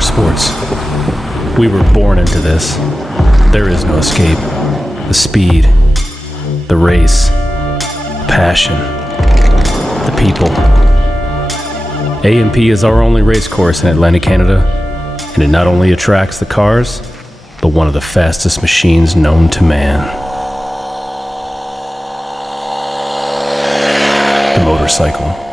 Motorsports. We were born into this. There is no escape. The speed, the race, the passion, the people. A&P is our only race course in Atlantic Canada, and it not only attracts the cars, but one of the fastest machines known to man. The motorcycle.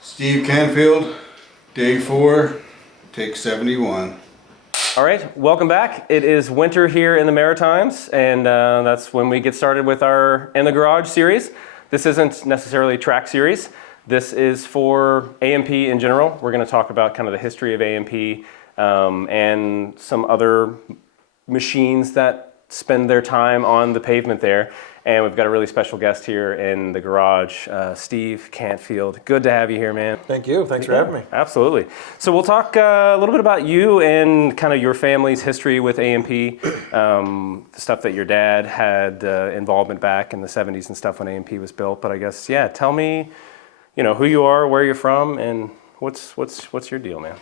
Steve Canfield, day 4, take 71. All right, welcome back. It is winter here in the Maritimes, and that's when we get started with our In the Garage series. This isn't necessarily a track series. This is for A&P in general. We're going to talk about kind of the history of A&P and some other machines that spend their time on the pavement there. And we've got a really special guest here in the garage, Steve Canfield. Good to have you here, man. Thank you. Thanks for having me. Absolutely. So we'll talk a little bit about you and kind of your family's history with A&P, the stuff that your dad had involvement back in the 70s and stuff when A&P was built. But I guess, yeah, tell me, who you are, where you're from, and what's your deal, man?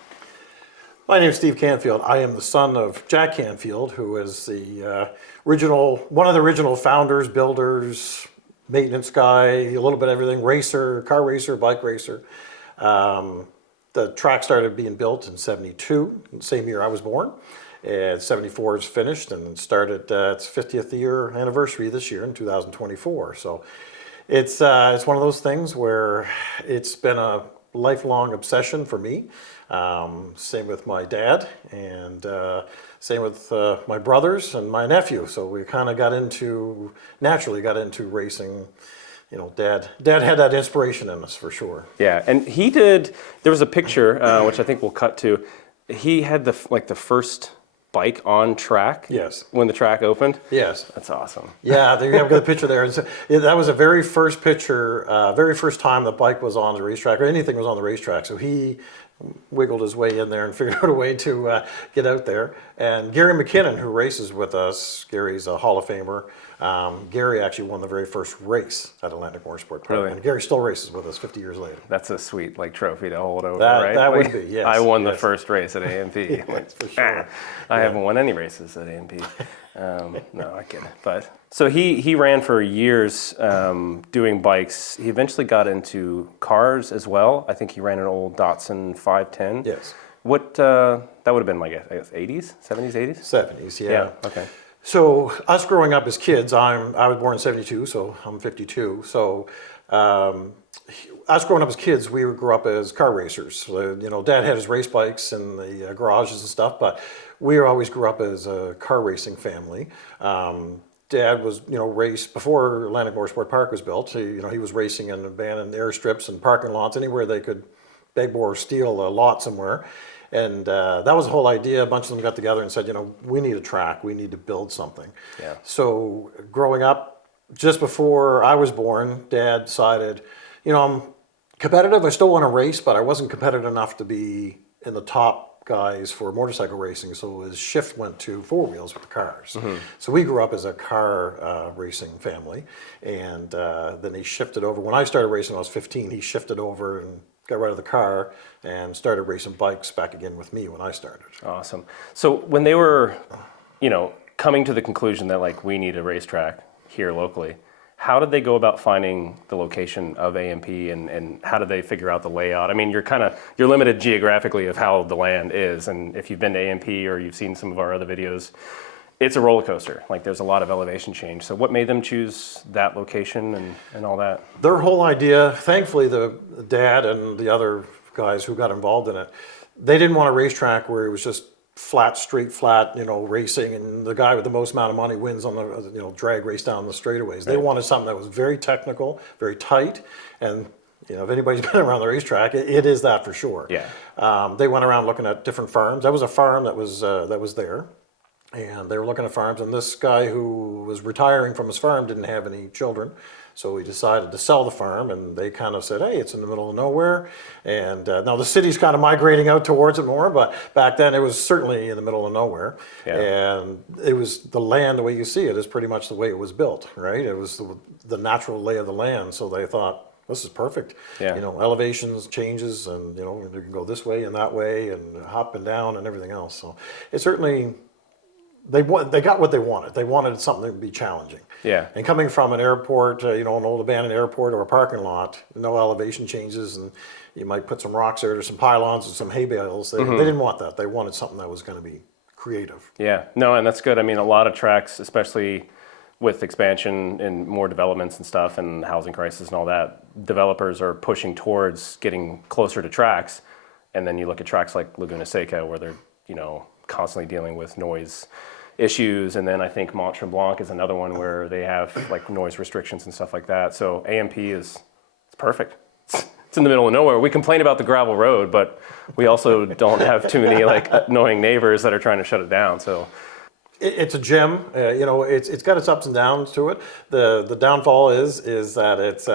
My name is Steve Canfield. I am the son of Jack Canfield, who is the one of the original founders, builders, maintenance guy, a little bit of everything, racer, car racer, bike racer. The track started being built in 72, the same year I was born. And 74 is finished and started its 50th year anniversary this year in 2024. So it's one of those things where it's been a lifelong obsession for me. Same with my dad, and same with my brothers and my nephew. So we kind of naturally got into racing. Dad had that inspiration in us for sure. Yeah, and there was a picture, which I think we'll cut to. He had the first bike on track. Yes. When the track opened. Yes. That's awesome. Yeah, there you have the picture there. And so, that was the very first picture, very first time the bike was on the racetrack or anything was on the racetrack. So he wiggled his way in there and figured out a way to get out there. And Gary McKinnon, who races with us, Gary's a Hall of Famer. Gary actually won the very first race at Atlantic Motorsports Park. Really? And Gary still races with us 50 years later. That's a sweet trophy to hold over, right? That would be, yes. I won the first race at A&P. Yes, for sure. I haven't won any races at A&P. No, I kid. But so he ran for years doing bikes. He eventually got into cars as well. I think he ran an old Datsun 510. Yes. What that would have been like, I guess, 80s, 70s, 80s? 70s, yeah. Yeah. Okay. So us growing up as kids, I was born in 72, so I'm 52. So us growing up as kids, we grew up as car racers. Dad had his race bikes in the garages and stuff, but we always grew up as a car racing family. Dad was, raced before Atlantic Motorsports Park was built. He was racing in abandoned airstrips and parking lots, anywhere they could beg, borrow, steal a lot somewhere. And that was the whole idea. A bunch of them got together and said, we need a track. We need to build something. Yeah. So growing up, just before I was born, Dad decided, I'm competitive. I still want to race, but I wasn't competitive enough to be in the top guys for motorcycle racing. So his shift went to four wheels with the cars. Mm-hmm. So we grew up as a car racing family. And then he shifted over. When I started racing when I was 15, he shifted over and got rid of the car and started racing bikes back again with me when I started. Awesome. So when they were, coming to the conclusion that we need a racetrack here locally, how did they go about finding the location of A&P and how did they figure out the layout? I mean, you're limited geographically of how the land is, and if you've been to A&P or you've seen some of our other videos, it's a roller coaster. Like there's a lot of elevation change. So what made them choose that location and all that? Their whole idea, thankfully, the dad and the other guys who got involved in it, they didn't want a racetrack where it was just flat, straight, flat, racing, and the guy with the most amount of money wins on the, drag race down the straightaways. They wanted something that was very technical, very tight, and if anybody's been around the racetrack, it is that for sure. Yeah. They went around looking at different farms. That was a farm that was there, and they were looking at farms. And this guy who was retiring from his farm didn't have any children, so he decided to sell the farm. And they kind of said, "Hey, it's in the middle of nowhere." And now the city's kind of migrating out towards it more, but back then it was certainly in the middle of nowhere. Yeah. And it was the land, the way you see it, is pretty much the way it was built, right? It was the natural lay of the land. So they thought, this is perfect. Yeah. Elevations changes, and you can go this way and that way, and up and down, and everything else. So it certainly they got what they wanted. They wanted something that would be challenging. Yeah. And coming from an airport, an old abandoned airport or a parking lot, no elevation changes, and you might put some rocks there or some pylons or some hay bales. They didn't want that. They wanted something that was going to be creative. Yeah. No, and that's good. I mean, a lot of tracks, especially with expansion and more developments and stuff and housing crisis and all that, developers are pushing towards getting closer to tracks. And then you look at tracks like Laguna Seca where they're, constantly dealing with noise issues. And then I think Mont Tremblant is another one where they have like noise restrictions and stuff like that. So AMP it's perfect. It's in the middle of nowhere. We complain about the gravel road, but we also don't have too many like annoying neighbors that are trying to shut it down. So it's a gem. It's got its ups and downs to it. The downfall is that it's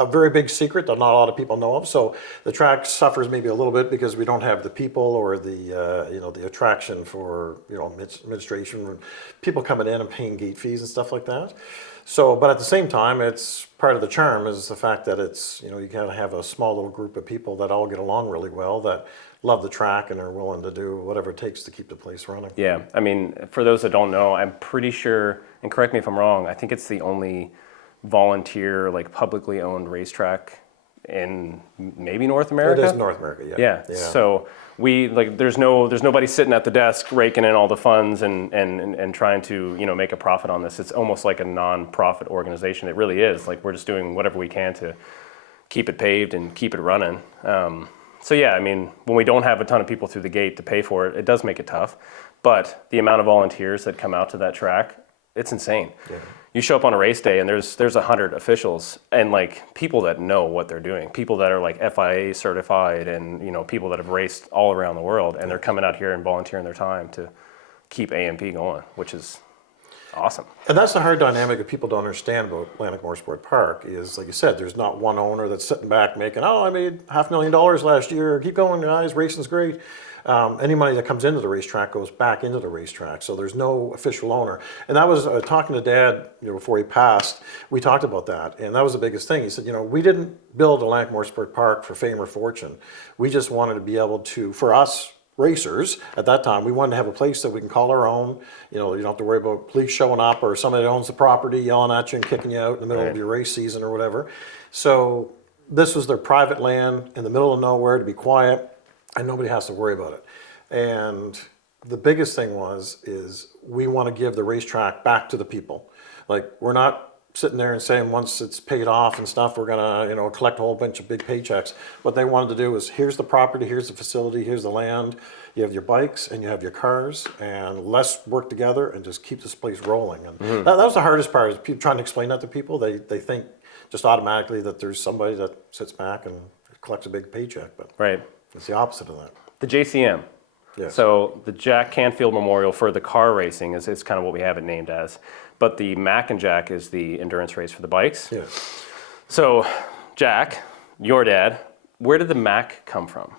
a very big secret that not a lot of people know of. So the track suffers maybe a little bit because we don't have the people or the attraction for administration, people coming in and paying gate fees and stuff like that. So, but at the same time, it's part of the charm is the fact that it's you gotta have a small little group of people that all get along really well, that love the track and are willing to do whatever it takes to keep the place running. yeah, I mean, for those that don't know, I'm pretty sure, and correct me if I'm wrong, I think it's the only volunteer, like publicly owned racetrack in maybe North America. It is North America, yeah. Yeah. So we there's nobody sitting at the desk raking in all the funds and trying to make a profit on this. It's almost like a non-profit organization. It really is. Like we're just doing whatever we can to keep it paved and keep it running. So yeah, I mean, when we don't have a ton of people through the gate to pay for it, it does make it tough. But the amount of volunteers that come out to that track, it's insane. Yeah. You show up on a race day and there's 100 officials and like people that know what they're doing, people that are like FIA certified and people that have raced all around the world, and they're coming out here and volunteering their time to keep AMP going, which is awesome. And that's the hard dynamic that people don't understand about Atlantic Motorsports Park is, like you said, there's not one owner that's sitting back making, I made $500,000 last year, keep going guys, racing's great. Any money that comes into the racetrack goes back into the racetrack, so there's no official owner. And I was talking to Dad before he passed, we talked about that, and that was the biggest thing. He said, we didn't build Atlantic Motorsports Park for fame or fortune. We just wanted to be able to, for us racers at that time, we wanted to have a place that we can call our own. You don't have to worry about police showing up or somebody that owns the property yelling at you and kicking you out in the middle of your race season or whatever. So this was their private land in the middle of nowhere to be quiet, and nobody has to worry about it. And the biggest thing is we want to give the racetrack back to the people. Like, we're not sitting there and saying once it's paid off and stuff, we're gonna collect a whole bunch of big paychecks. What they wanted to do is, here's the property, here's the facility, here's the land. You have your bikes and you have your cars, and let's work together and just keep this place rolling. And that was the hardest part, is people trying to explain that to people. They think just automatically that there's somebody that sits back and collects a big paycheck, but right. It's the opposite of that. The JCM. Yes. So the Jack Canfield Memorial for the car racing is kind of what we have it named as. But the Mack and Jack is the endurance race for the bikes. Yes. So Jack, your dad, where did the Mack come from?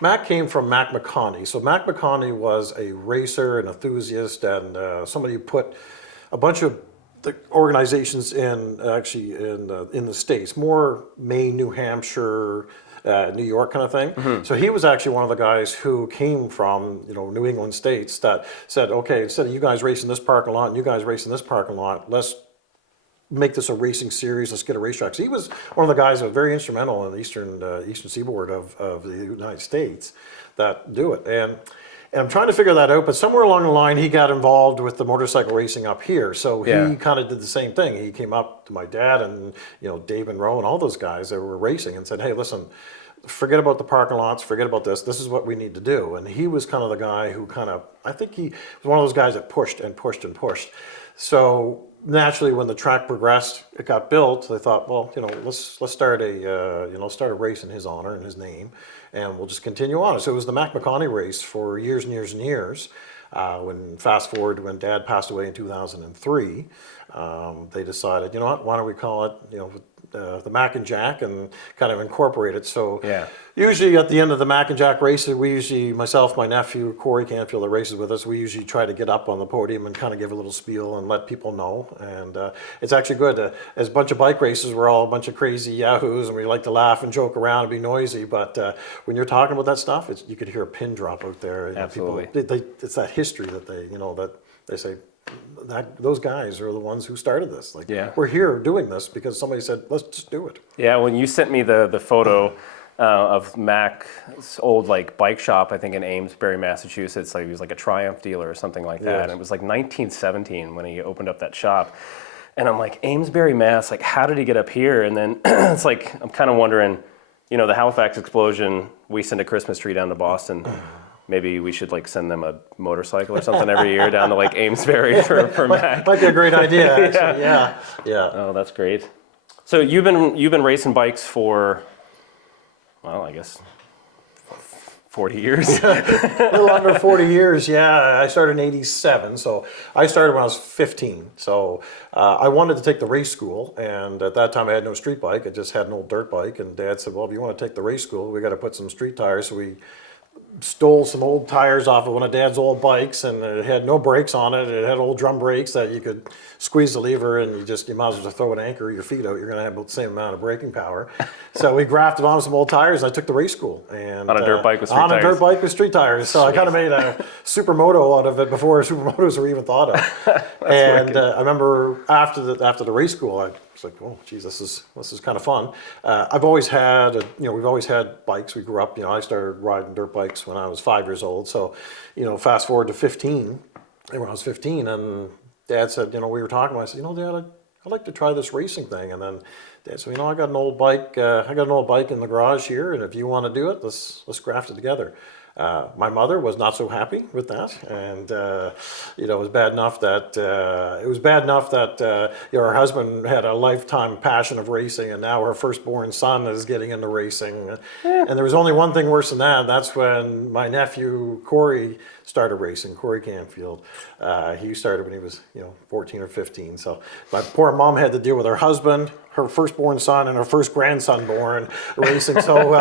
Mack came from Mack McConney. So Mack McConney was a racer, an enthusiast, and somebody who put a bunch of the organizations in the States, more Maine, New Hampshire, New York kind of thing. Mm-hmm. So he was actually one of the guys who came from New England states that said, okay, instead of you guys racing this parking lot and you guys racing this parking lot, let's make this a racing series. Let's get a racetrack. So he was one of the guys that was very instrumental in the eastern seaboard of the United States that do it. And I'm trying to figure that out, but somewhere along the line, he got involved with the motorcycle racing up here. So he kind of did the same thing. He came up to my dad and, Dave and Roe and all those guys that were racing and said, hey, listen, forget about the parking lots, forget about this. This is what we need to do. And he was kind of the guy who I think he was one of those guys that pushed and pushed and pushed. So naturally, when the track progressed, it got built. They thought, well, let's start a race in his honor and his name, and we'll just continue on. So it was the Mack McConney race for years and years and years. Fast forward when Dad passed away in 2003, they decided, you know what? Why don't we call it, the Mack and Jack, and kind of incorporate it. So usually at the end of the Mack and Jack races, myself, my nephew, Corey Canfield, that races with us, we usually try to get up on the podium and kind of give a little spiel and let people know. And it's actually good. As a bunch of bike races, we're all a bunch of crazy yahoos, and we like to laugh and joke around and be noisy. But when you're talking about that stuff, you could hear a pin drop out there. Absolutely. It's that history that they say, those guys are the ones who started this. We're here doing this because somebody said, let's just do it. Yeah, when you sent me the photo of Mack's old bike shop, I think in Amesbury, Massachusetts, he was a Triumph dealer or something like that. Yes. And it was 1917 when he opened up that shop. And I'm like, Amesbury, Mass, how did he get up here? And then it's I'm kind of wondering, the Halifax explosion, we send a Christmas tree down to Boston. Maybe we should send them a motorcycle or something every year down to Amesbury for Mack. Might be a great idea, actually. Yeah. Oh, that's great. So you've been racing bikes for, well, I guess 40 years. A little under 40 years, yeah. I started in '87, so I started when I was 15. So I wanted to take the race school, and at that time I had no street bike. I just had an old dirt bike, and Dad said, well, if you want to take the race school, we got to put some street tires. So we stole some old tires off of one of Dad's old bikes, and it had no brakes on it. It had old drum brakes that you could squeeze the lever and you might as well throw an anchor your feet out. You're going to have about the same amount of braking power. So we grafted on some old tires, and I took the race school. And on a dirt bike with street tires? On a dirt bike with street tires. So I kind of made a supermoto out of it before supermotos were even thought of. And I remember after the race school, I was like, oh, geez, this is kind of fun. I've always had, we've always had bikes. We grew up, I started riding dirt bikes when I was 5 years old. So, fast forward to 15, and when I was 15, and Dad said, we were talking, I said, Dad, I'd like to try this racing thing. And then Dad said, I got an old bike. In the garage here, and if you want to do it, let's graft it together. My mother was not so happy with that, and it was bad enough that her husband had a lifetime passion of racing, and now her firstborn son is getting into racing. And there was only one thing worse than that. That's when my nephew Corey started racing. Corey Canfield. He started when he was 14 or 15. So my poor mom had to deal with her husband, her firstborn son, and her first grandson born racing. So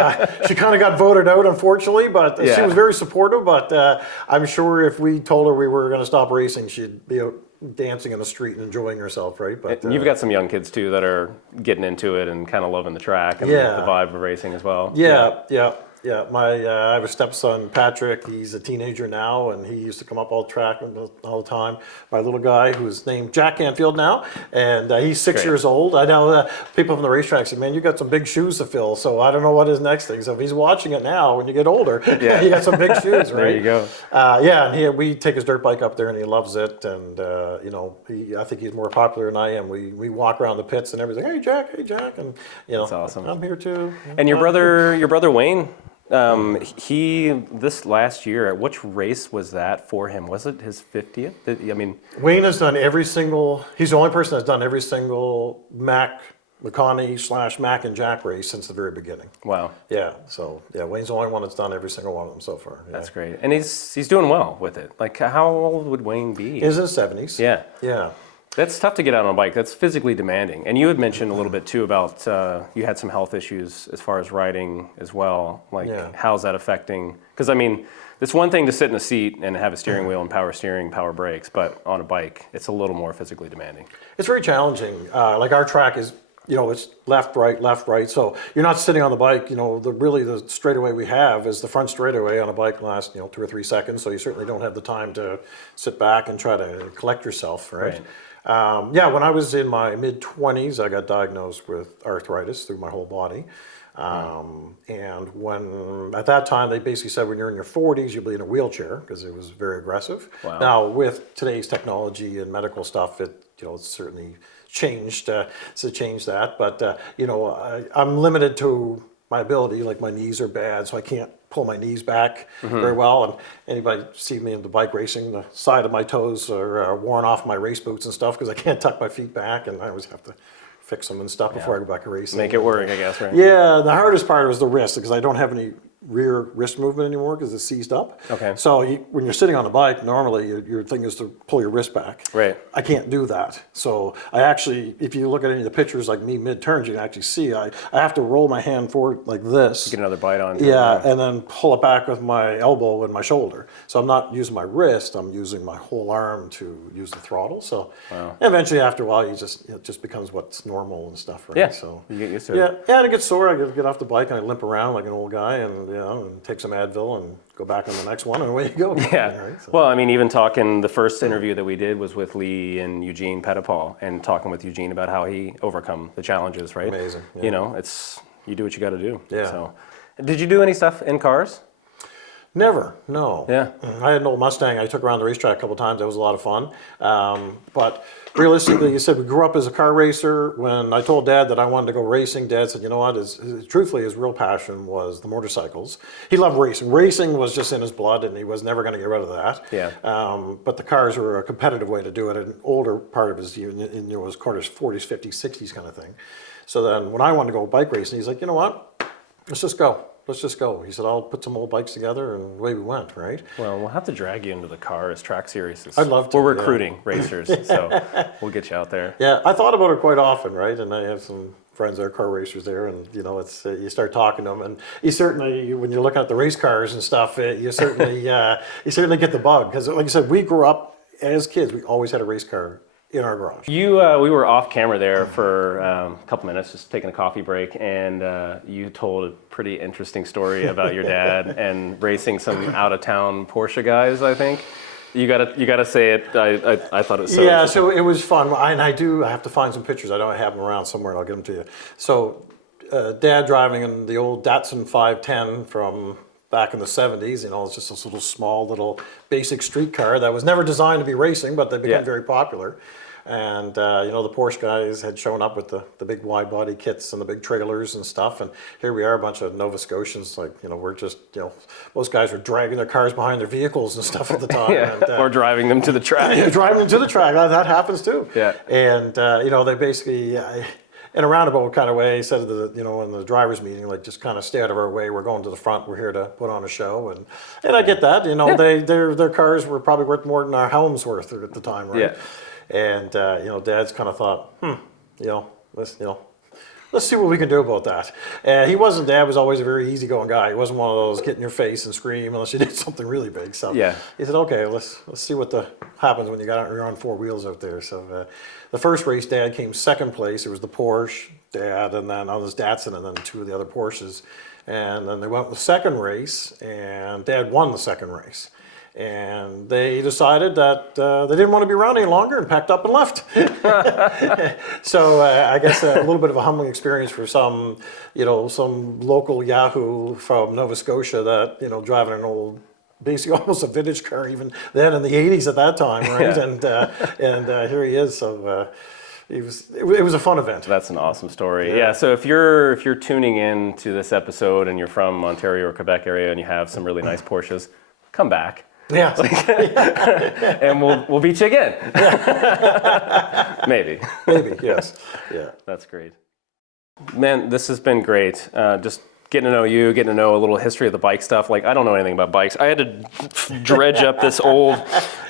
she kind of got voted out, unfortunately, but she was very supportive. But I'm sure if we told her we were going to stop racing, she'd be out dancing in the street and enjoying herself, right? But you've got some young kids too that are getting into it and kind of loving the track and the vibe of racing as well. Yeah, I have a stepson, Patrick. He's a teenager now, and he used to come up all the track all the time. My little guy, who's named Jack Canfield now, and he's 6 years old. I know people from the racetrack say, man, you got some big shoes to fill, so I don't know what his next thing. So if he's watching it now, when you get older, you got some big shoes, right? There you go. And we take his dirt bike up there, and he loves it. And, I think he's more popular than I am. We walk around the pits and everything. Hey, Jack. And, That's awesome. I'm here too. And your brother Wayne, he this last year, which race was that for him? Was it his 50th? Wayne has done he's the only person that's done every single Mack McConney / Mack and Jack race since the very beginning. Wow. Yeah. So Wayne's the only one that's done every single one of them so far. Yeah. That's great. And he's doing well with it. How old would Wayne be? He's in his 70s. Yeah. Yeah. That's tough to get out on a bike. That's physically demanding. And you had mentioned a little bit too about you had some health issues as far as riding as well. How's that affecting? Because it's one thing to sit in a seat and have a steering wheel and power steering, power brakes, but on a bike, it's a little more physically demanding. It's very challenging. Our track is, it's left, right. So you're not sitting on the bike. The straightaway we have is the front straightaway on a bike lasts, 2 or 3 seconds. So you certainly don't have the time to sit back and try to collect yourself, right? Yeah, when I was in my mid-20s, I got diagnosed with arthritis through my whole body. And when, at that time, they basically said when you're in your 40s, you'll be in a wheelchair because it was very aggressive. Wow. Now, with today's technology and medical stuff, it's certainly changed, changed that. But, I'm limited to my ability, like my knees are bad, so I can't pull my knees back very well. And anybody see me in the bike racing, the side of my toes are worn off my race boots and stuff because I can't tuck my feet back, and I always have to fix them and stuff before I go back to racing. Make it work, I guess, right? Yeah, the hardest part was the wrist because I don't have any rear wrist movement anymore because it's seized up. Okay. So when you're sitting on a bike, normally your thing is to pull your wrist back. Right. I can't do that. So I actually, if you look at any of the pictures like me mid-turns, you can actually see I have to roll my hand forward like this. Get another bite on. Yeah, and then pull it back with my elbow and my shoulder. So I'm not using my wrist, I'm using my whole arm to use the throttle. So eventually after a while, it just becomes what's normal and stuff, right? Yeah, So you get used to it. Yeah, and it gets sore. I get off the bike and I limp around like an old guy and take some Advil and go back on the next one and away you go. Yeah. Right, so. Well, I mean, even talking, the first interview that we did was with Lee and Eugene Pettigrew, and talking with Eugene about how he overcome the challenges, right? Amazing. Yeah. You do what you got to do. Yeah. So, did you do any stuff in cars? Never, no. Yeah. I had an old Mustang I took around the racetrack a couple times. That was a lot of fun. But realistically, you said we grew up as a car racer. When I told Dad that I wanted to go racing, Dad said, you know what, truthfully, his real passion was the motorcycles. He loved racing. Racing was just in his blood, and he was never going to get rid of that. Yeah. But the cars were a competitive way to do it. An older part of his, was quarters, 40s, 50s, 60s kind of thing. So then when I wanted to go bike racing, he's like, you know what, let's just go. Let's just go. He said, I'll put some old bikes together, and away we went, right? Well, we'll have to drag you into the car as track series. I'd love to. We're recruiting racers, so we'll get you out there. Yeah, I thought about it quite often, right? And I have some friends that are car racers there, and it's you start talking to them, and you certainly, when you're looking at the race cars and stuff, you certainly get the bug because, like I said, we grew up as kids. We always had a race car in our garage. We were off camera there for a couple minutes, just taking a coffee break, and you told a pretty interesting story about your dad and racing some out-of-town Porsche guys, I think. You gotta say it. I thought it was so yeah. So it was fun, and I have to find some pictures. I know I have them around somewhere, and I'll get them to you. So, Dad driving in the old Datsun 510 from back in the 70s, it's just this little small little basic street car that was never designed to be racing, but they became very popular. And, the Porsche guys had shown up with the big wide body kits and the big trailers and stuff. And here we are, a bunch of Nova Scotians, we're just, most guys were dragging their cars behind their vehicles and stuff at the time. Yeah. And, or driving them to the track. Driving them to the track, that happens too. Yeah. And, they basically, in a roundabout kind of way, said to the, in the driver's meeting, just kind of stay out of our way. We're going to the front. We're here to put on a show, and I get that. Their cars were probably worth more than our homes worth at the time, right? Yeah. And Dad's kind of thought, let's see what we can do about that. Dad was always a very easygoing guy. He wasn't one of those get in your face and scream unless you did something really big. So he said, okay, let's see what happens when you're on four wheels out there. So the first race, Dad came second place. It was the Porsche, Dad, and then on his Datsun, and then two of the other Porsches. And then they went with the second race, and Dad won the second race. And they decided that they didn't want to be around any longer and packed up and left. So I guess a little bit of a humbling experience for some local Yahoo from Nova Scotia that, driving an old, basically almost a vintage car even then in the 80s at that time, right? Yeah. And here he is. So it was a fun event. That's an awesome story. Yeah. So if you're tuning in to this episode and you're from Ontario or Quebec area and you have some really nice Porsches, come back. Yeah. And we'll beat you again. Maybe, yes. Yeah. That's great. Man, this has been great. Just getting to know you, getting to know a little history of the bike stuff. I don't know anything about bikes. I had to dredge up this old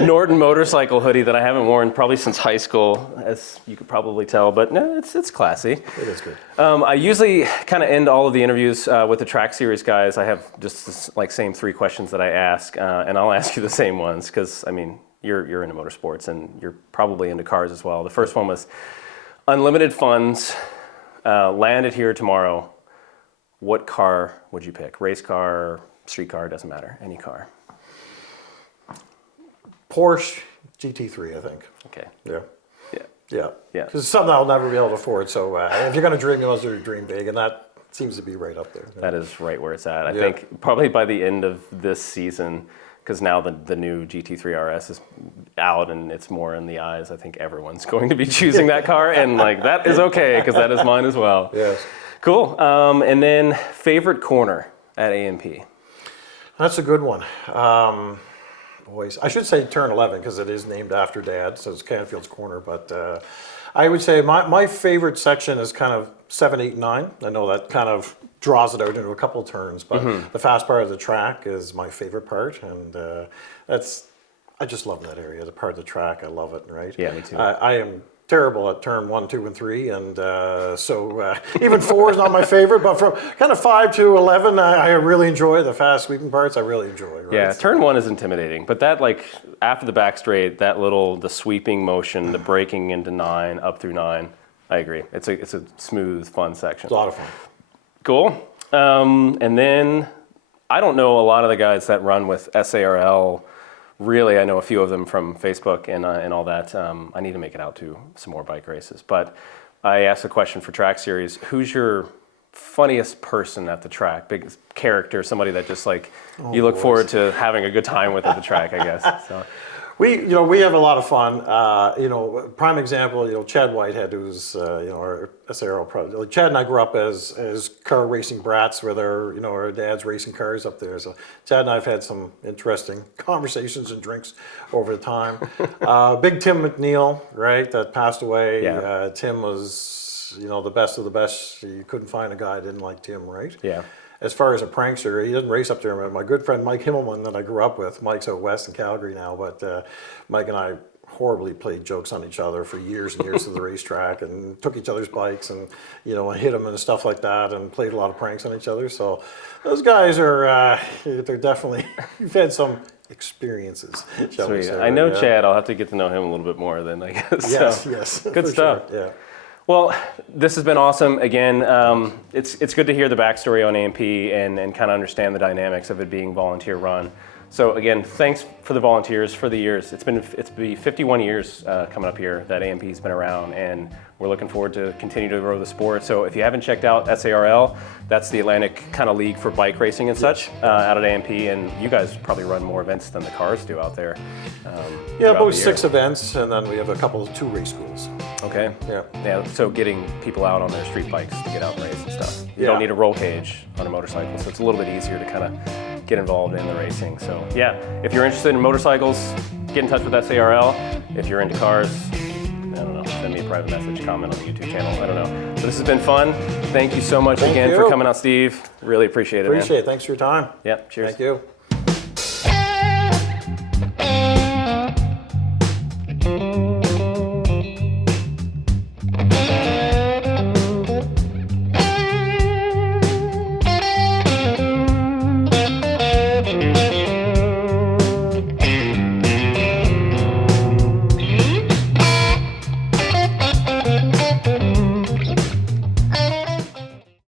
Norton motorcycle hoodie that I haven't worn probably since high school, as you could probably tell, but no, it's classy. It is good. I usually kind of end all of the interviews with the track series guys. I have just this, same three questions that I ask, and I'll ask you the same ones because, you're into motorsports and you're probably into cars as well. The first one was unlimited funds, landed here tomorrow. What car would you pick? Race car, street car, doesn't matter. Any car. Porsche GT3, I think. Okay. Yeah. Yeah. Yeah. Yeah. Because it's something I'll never be able to afford. So if you're going to dream, you must dream big, and that seems to be right up there. That is right where it's at. I Yeah. think probably by the end of this season, because now the new GT3 RS is out and it's more in the eyes, I think everyone's going to be choosing that car, and like that is okay because that is mine as well. Yes. Cool. And then favorite corner at AMP. That's a good one. Boys, I should say turn 11 because it is named after Dad, so it's Canfield's corner. But I would say my favorite section is kind of 7, 8, 9. I know that kind of draws it out into a couple of turns, but the fast part of the track is my favorite part, and I just love that area. The part of the track, I love it. Right? Yeah, me too. I am terrible at turn 1, 2, and 3, and so even 4 is not my favorite. But from kind of 5 to 11, I really enjoy the fast sweeping parts. I really enjoy. Right? Yeah, turn 1 is intimidating, but that like after the back straight, the sweeping motion, the braking into 9 up through 9. I agree. It's a smooth, fun section. It's a lot of fun. Cool. And then I don't know a lot of the guys that run with SARL. Really, I know a few of them from Facebook and all that. I need to make it out to some more bike races. But I asked a question for Track Series. Who's your funniest person at the track? Biggest character, somebody that just like you look forward to having a good time with at the track, I guess. So. We have a lot of fun. Prime example, Chad Whitehead, who's our SARL pro. Like, Chad and I grew up as car racing brats with our dad's racing cars up there. So Chad and I have had some interesting conversations and drinks over the time. Big Tim McNeil, right, that passed away. Yeah. Tim was the best of the best. You couldn't find a guy that didn't like Tim, right? Yeah. As far as a prankster, he doesn't race up there. My good friend Mike Himmelman that I grew up with, Mike's out west in Calgary now, but Mike and I horribly played jokes on each other for years and years to the racetrack, and took each other's bikes and and hit them and stuff like that, and played a lot of pranks on each other. So those guys are they're definitely you've had some experiences. Shall we Sweet. say, I know yeah. Chad. I'll have to get to know him a little bit more then, I guess. Yes, So, yes, good for stuff. Sure. Yeah. Well, this has been awesome. Again, it's good to hear the backstory on AMP and kind of understand the dynamics of it being volunteer run. So again, thanks for the volunteers for the years. It's been 51 years coming up here that AMP's been around, and we're looking forward to continue to grow the sport. So if you haven't checked out SARL, that's the Atlantic kind of league for bike racing and such out at AMP, and you guys probably run more events than the cars do out there. About 6 events, and then we have a couple of 2 race schools. Okay. Yeah. So getting people out on their street bikes to get out and race and stuff. You don't need a roll cage on a motorcycle, so it's a little bit easier to kind of get involved in the racing. So yeah, if you're interested in motorcycles, get in touch with SARL. If you're into cars, I don't know, send me a private message, comment on the YouTube channel. I don't know. So this has been fun. Thank you so much again for coming out, Steve. Really appreciate it, man. Appreciate it. Thanks for your time. Yep. Cheers. Thank you.